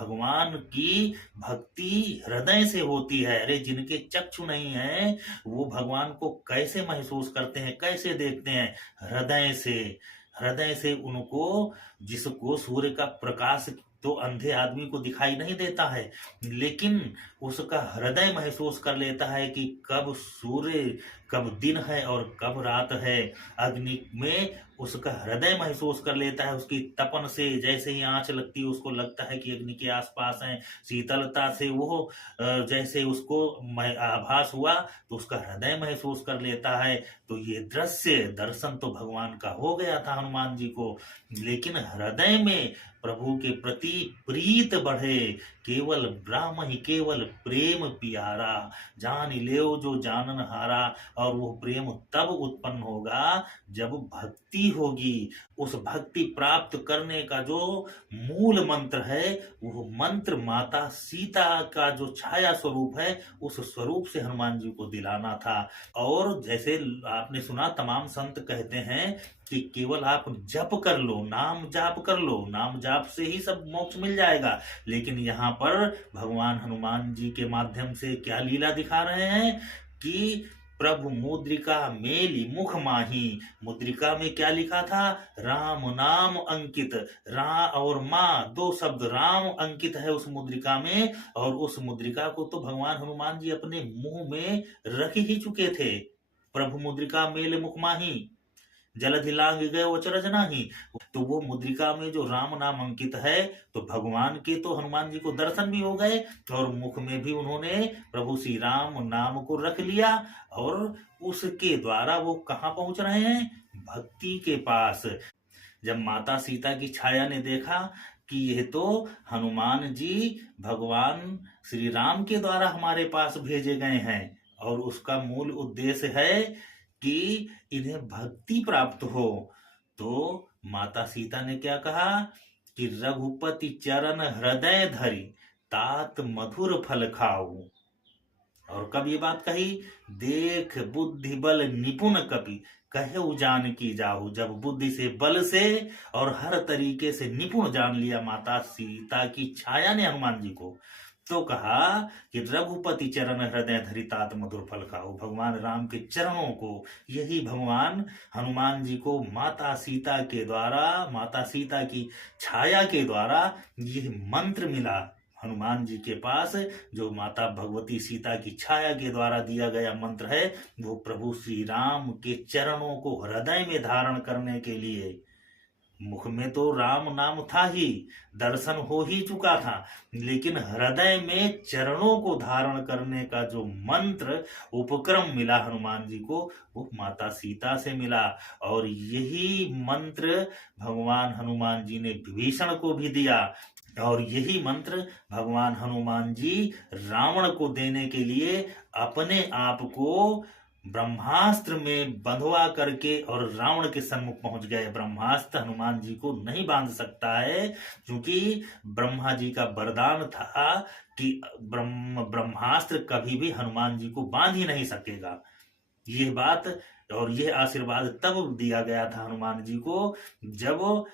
भगवान की भक्ति हृदय से होती है। अरे जिनके चक्षु नहीं है वो भगवान को कैसे महसूस करते हैं, कैसे देखते हैं? हृदय से। हृदय से उनको, जिसको सूर्य का प्रकाश तो अंधे आदमी को दिखाई नहीं देता है, लेकिन उसका हृदय महसूस कर लेता है कि कब सूर्य, कब दिन है और कब रात है। अग्नि में उसका हृदय महसूस कर लेता है, उसकी तपन से जैसे ही आंच लगती है उसको लगता है कि अग्नि के आसपास है। शीतलता से वो जैसे उसको आभास हुआ तो उसका हृदय महसूस कर लेता है। तो ये दृश्य दर्शन तो भगवान का हो गया था हनुमान जी को, लेकिन हृदय में प्रभु के प्रति प्रीत बढ़े। केवल ब्रह्म ही केवल प्रेम प्यारा, जान लेओ जो जानन हारा। और वो प्रेम तब उत्पन्न होगा जब भक्ति होगी। उस भक्ति प्राप्त करने का जो मूल मंत्र है, वो मंत्र माता सीता का जो छाया स्वरूप है, उस स्वरूप से हनुमान जी को दिलाना था। और जैसे आपने सुना, तमाम संत कहते हैं कि केवल आप जप कर लो, नाम जाप कर लो, नाम जाप से ही सब मोक्ष मिल जाएगा। लेकिन यहाँ पर भगवान हनुमान जी के माध्यम से क्या लीला दिखा रहे हैं कि प्रभु मुद्रिका मेली मुख माही। मुद्रिका में क्या लिखा था? राम नाम अंकित। रा और माँ, दो शब्द राम अंकित है उस मुद्रिका में। और उस मुद्रिका को तो भगवान हनुमान जी अपने मुंह में रख ही चुके थे। प्रभु मुद्रिका मेल मुख माही, जलधि लांघ गए अचरज नाही। तो वो मुद्रिका में जो राम नाम अंकित है, तो भगवान के तो हनुमान जी को दर्शन भी हो गए और मुख में भी उन्होंने प्रभु श्री राम नाम को रख लिया। और उसके द्वारा वो कहाँ पहुंच रहे हैं? भक्ति के पास। जब माता सीता की छाया ने देखा कि यह तो हनुमान जी भगवान श्री राम के द्वारा हमारे पास भेजे गए हैं और उसका मूल उद्देश्य है कि इन्हें भक्ति प्राप्त हो, तो माता सीता ने क्या कहा कि रघुपति चरण हृदय धरी तात मधुर फल खाऊ। और कब ये बात कही? देख बुद्धि बल निपुण कपि कहे जान की जाहू। जब बुद्धि से, बल से और हर तरीके से निपुण जान लिया माता सीता की छाया ने हनुमान जी को, तो कहा कि रघुपति चरण हृदय धरि तात मधुर फल खाओ। भगवान राम के चरणों को, यही भगवान हनुमान जी को माता सीता के द्वारा, माता सीता की छाया के द्वारा यह मंत्र मिला हनुमान जी के पास। जो माता भगवती सीता की छाया के द्वारा दिया गया मंत्र है, वो प्रभु श्री राम के चरणों को हृदय में धारण करने के लिए। मुख में तो राम नाम था ही, दर्शन हो ही चुका था, लेकिन हृदय में चरणों को धारण करने का जो मंत्र उपक्रम मिला हनुमान जी को, वो माता सीता से मिला। और यही मंत्र भगवान हनुमान जी ने विभीषण को भी दिया। और यही मंत्र भगवान हनुमान जी रावण को देने के लिए अपने आप को ब्रह्मास्त्र में बंधवा करके और रावण के सम्मुख पहुंच गए। ब्रह्मास्त्र हनुमान जी को नहीं बांध सकता है, क्योंकि ब्रह्मा जी का वरदान था कि ब्रह्मास्त्र कभी भी हनुमान जी को बांध ही नहीं सकेगा। यह बात और यह आशीर्वाद तब दिया गया था हनुमान जी को जब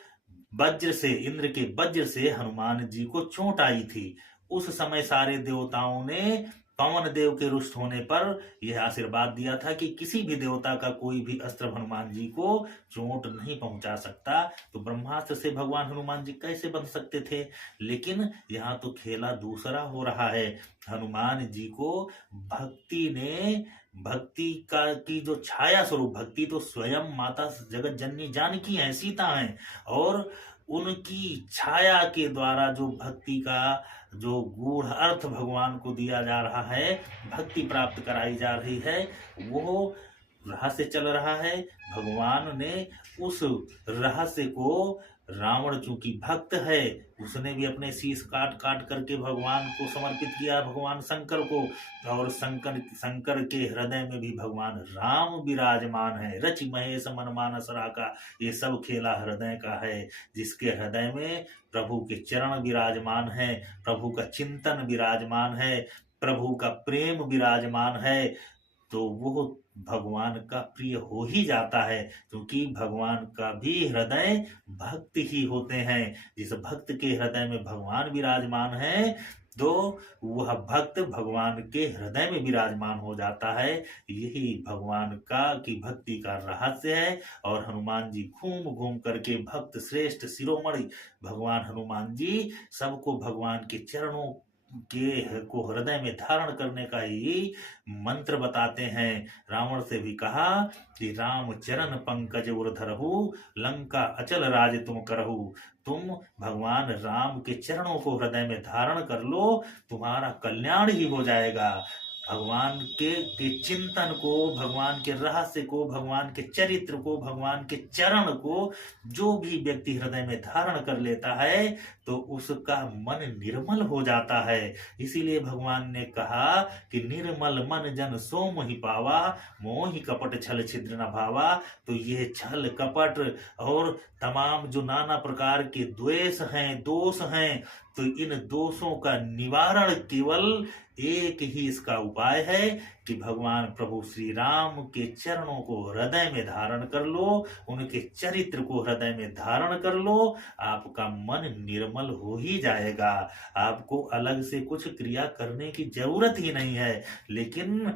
वज्र से, इंद्र के वज्र से हनुमान जी को चोट आई थी। उस समय सारे देवताओं ने पवन देव के रुष्ट होने पर यह आशीर्वाद दिया था कि किसी भी देवता का कोई भी अस्त्र हनुमान जी को चोट नहीं पहुंचा सकता। तो ब्रह्मास्त्र से भगवान हनुमान जी कैसे बंध सकते थे? लेकिन यहाँ तो खेला दूसरा हो रहा है। हनुमान जी को भक्ति ने, भक्ति का की जो छाया स्वरूप, भक्ति तो स्वयं माता जगत जननी जानकी है, सीता है, और उनकी छाया के द्वारा जो भक्ति का जो गूढ़ अर्थ भगवान को दिया जा रहा है, भक्ति प्राप्त कराई जा रही है, वो रहस्य चल रहा है। भगवान ने उस रहस्य को, रावण चूंकि भक्त है, उसने भी अपने शीश काट काट करके भगवान को समर्पित किया, भगवान शंकर को। और शंकर के हृदय में भी भगवान राम विराजमान है। रच महेश मन मानस राका, ये सब खेला हृदय का है, जिसके हृदय में प्रभु के चरण विराजमान है, प्रभु का चिंतन विराजमान है, प्रभु का प्रेम विराजमान है। तो वो भगवान का प्रिय हो ही जाता है, क्योंकि भगवान का भी हृदय भक्त ही होते हैं। जिस भक्त के हृदय में भगवान विराजमान है, तो वह भक्त भगवान के हृदय में विराजमान हो जाता है। यही भगवान की भक्ति का रहस्य है। और हनुमान जी घूम घूम करके भक्त श्रेष्ठ शिरोमणि भगवान हनुमान जी सबको भगवान के चरणों के को हृदय में धारण करने का ही मंत्र बताते हैं। रावण से भी कहा कि राम चरण पंकज उर धरहु, लंका अचल राज तुम करहु। तुम भगवान राम के चरणों को हृदय में धारण कर लो, तुम्हारा कल्याण ही हो जाएगा। भगवान के चिंतन को, भगवान के रहस्य को, भगवान के चरित्र को, भगवान के चरण को जो भी व्यक्ति हृदय में धारण कर लेता है, तो उसका मन निर्मल हो जाता है। इसीलिए भगवान ने कहा कि निर्मल मन जन सो मोहि पावा, मोहि कपट छल छिद्र न भावा। तो ये छल कपट और तमाम जो नाना प्रकार के द्वेष हैं, दोष हैं, तो इन दोषों का निवारण केवल एक ही इसका उपाय है कि भगवान प्रभु श्री राम के चरणों को हृदय में धारण कर लो, उनके चरित्र को हृदय में धारण कर लो, आपका मन निर्मल हो ही जाएगा। आपको अलग से कुछ क्रिया करने की जरूरत ही नहीं है। लेकिन